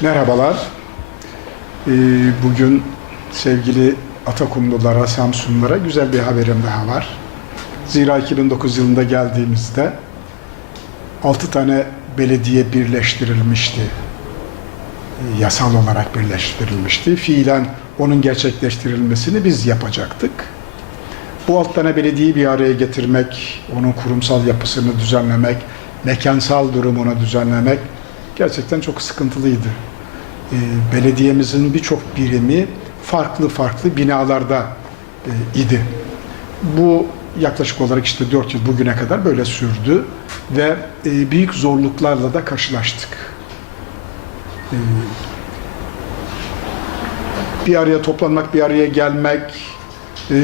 Merhabalar. Ee, Bugün sevgili Atakumlulara, Samsunlulara güzel bir haberim daha var. Zira 2009 yılında geldiğimizde 6 tane belediye birleştirilmişti. Ee, Yasal olarak birleştirilmişti. Fiilen onun gerçekleştirilmesini biz yapacaktık. Bu alt tane belediyeyi bir araya getirmek, onun kurumsal yapısını düzenlemek, mekansal durumunu düzenlemek gerçekten çok sıkıntılıydı. Ee, belediyemizin birçok birimi farklı farklı binalarda e, idi. Bu yaklaşık olarak işte 4 yıl bugüne kadar böyle sürdü ve e, büyük zorluklarla da karşılaştık. Ee, bir araya toplanmak, bir araya gelmek, e,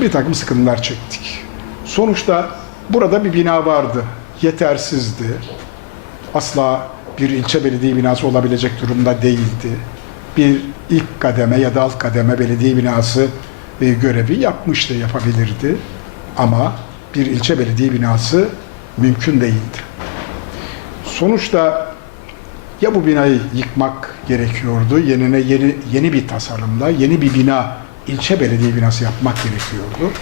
bir takım sıkıntılar çektik. Sonuçta burada bir bina vardı. Yetersizdi. Asla bir ilçe belediye binası olabilecek durumda değildi. Bir ilk kademe ya da alt kademe belediye binası e, görevi yapmıştı, yapabilirdi. Ama bir ilçe belediye binası mümkün değildi. Sonuçta ya bu binayı yıkmak gerekiyordu, yenine yeni, yeni bir tasarımda, yeni bir bina, ilçe belediye binası yapmak gerekiyordu.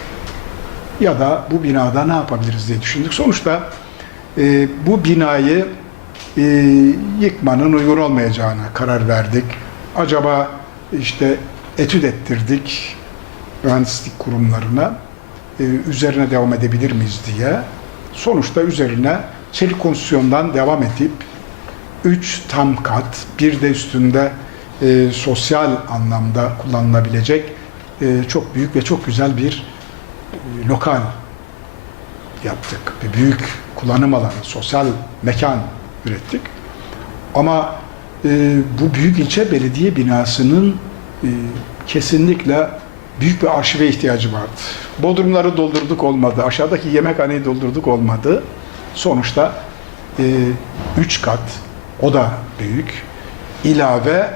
Ya da bu binada ne yapabiliriz diye düşündük. Sonuçta e, bu binayı e, yıkmanın uygun olmayacağına karar verdik. Acaba işte etüt ettirdik mühendislik kurumlarına e, üzerine devam edebilir miyiz diye. Sonuçta üzerine çelik konstrüksiyondan devam edip 3 tam kat, bir de üstünde e, sosyal anlamda kullanılabilecek e, çok büyük ve çok güzel bir e, lokal yaptık. Bir büyük kullanım alanı, sosyal mekan ürettik. Ama e, bu büyük ilçe belediye binasının e, kesinlikle büyük bir arşive ihtiyacı vardı. Bodrumları doldurduk olmadı, aşağıdaki yemekhaneyi doldurduk olmadı. Sonuçta e, üç kat, o da büyük, ilave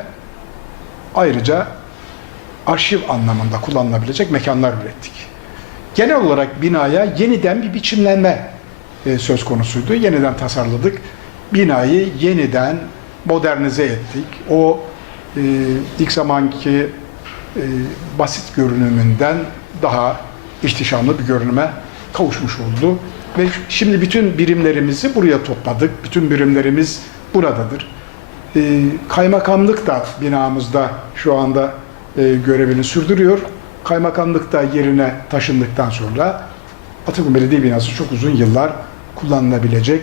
ayrıca arşiv anlamında kullanılabilecek mekanlar ürettik. Genel olarak binaya yeniden bir biçimlenme e, söz konusuydu. Yeniden tasarladık. Binayı yeniden modernize ettik. O e, ilk zamanki e, basit görünümünden daha ihtişamlı bir görünüme kavuşmuş oldu. Ve şimdi bütün birimlerimizi buraya topladık. Bütün birimlerimiz buradadır. E, kaymakamlık da binamızda şu anda e, görevini sürdürüyor. Kaymakamlık da yerine taşındıktan sonra Atakum Belediye binası çok uzun yıllar kullanılabilecek,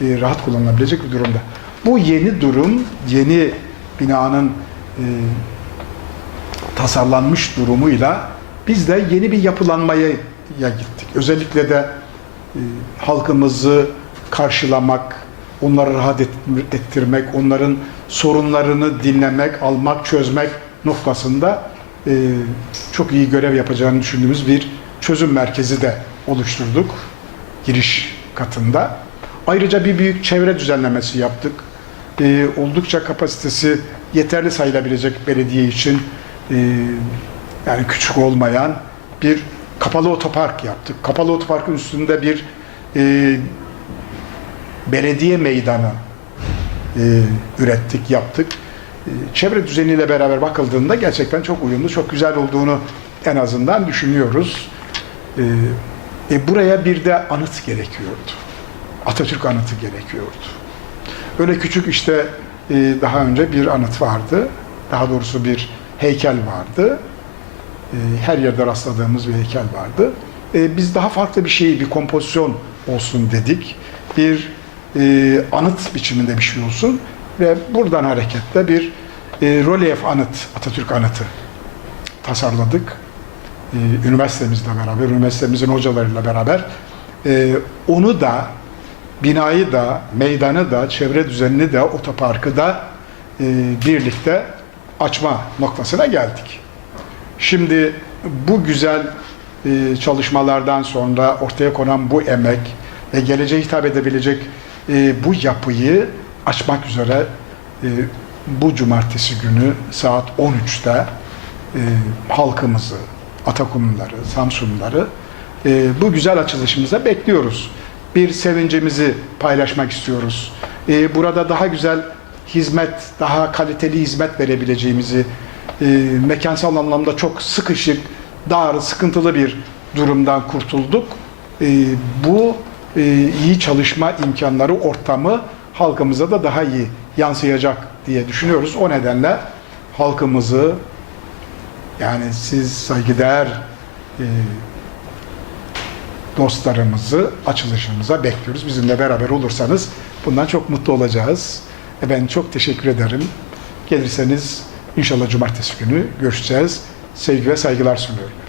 e, rahat kullanılabilecek bir durumda. Bu yeni durum, yeni binanın e, tasarlanmış durumuyla biz de yeni bir yapılanmaya ya gittik. Özellikle de e, halkımızı karşılamak, onları rahat ettirmek, onların sorunlarını dinlemek, almak, çözmek noktasında e, çok iyi görev yapacağını düşündüğümüz bir çözüm merkezi de oluşturduk giriş katında. Ayrıca bir büyük çevre düzenlemesi yaptık. E, oldukça kapasitesi yeterli sayılabilecek belediye için e, yani küçük olmayan bir kapalı otopark yaptık. Kapalı otoparkın üstünde bir e, belediye meydanı e, ürettik, yaptık. E, çevre düzeniyle beraber bakıldığında gerçekten çok uyumlu, çok güzel olduğunu en azından düşünüyoruz. E, e, buraya bir de anıt gerekiyordu. Atatürk anıtı gerekiyordu. Öyle küçük işte e, daha önce bir anıt vardı. Daha doğrusu bir heykel vardı. E, her yerde rastladığımız bir heykel vardı. E, biz daha farklı bir şey, bir kompozisyon olsun dedik. Bir anıt biçiminde bir şey olsun ve buradan hareketle bir rölyef anıt, Atatürk anıtı tasarladık. Üniversitemizle beraber, üniversitemizin hocalarıyla beraber onu da binayı da, meydanı da, çevre düzenini de, otoparkı da e, birlikte açma noktasına geldik. Şimdi bu güzel e, çalışmalardan sonra ortaya konan bu emek ve geleceğe hitap edebilecek e, bu yapıyı açmak üzere e, bu cumartesi günü saat 13'te e, halkımızı, Atakumluları, Samsunluları e, bu güzel açılışımıza bekliyoruz. Bir sevincimizi paylaşmak istiyoruz. E, burada daha güzel hizmet, daha kaliteli hizmet verebileceğimizi, e, mekansal anlamda çok sıkışık, dar, sıkıntılı bir durumdan kurtulduk. E, bu e, iyi çalışma imkanları, ortamı halkımıza da daha iyi yansıyacak diye düşünüyoruz. O nedenle halkımızı yani siz saygıdeğer e, dostlarımızı açılışımıza bekliyoruz. Bizimle beraber olursanız bundan çok mutlu olacağız. E ben çok teşekkür ederim. Gelirseniz inşallah cumartesi günü görüşeceğiz. Sevgi ve saygılar sunuyorum.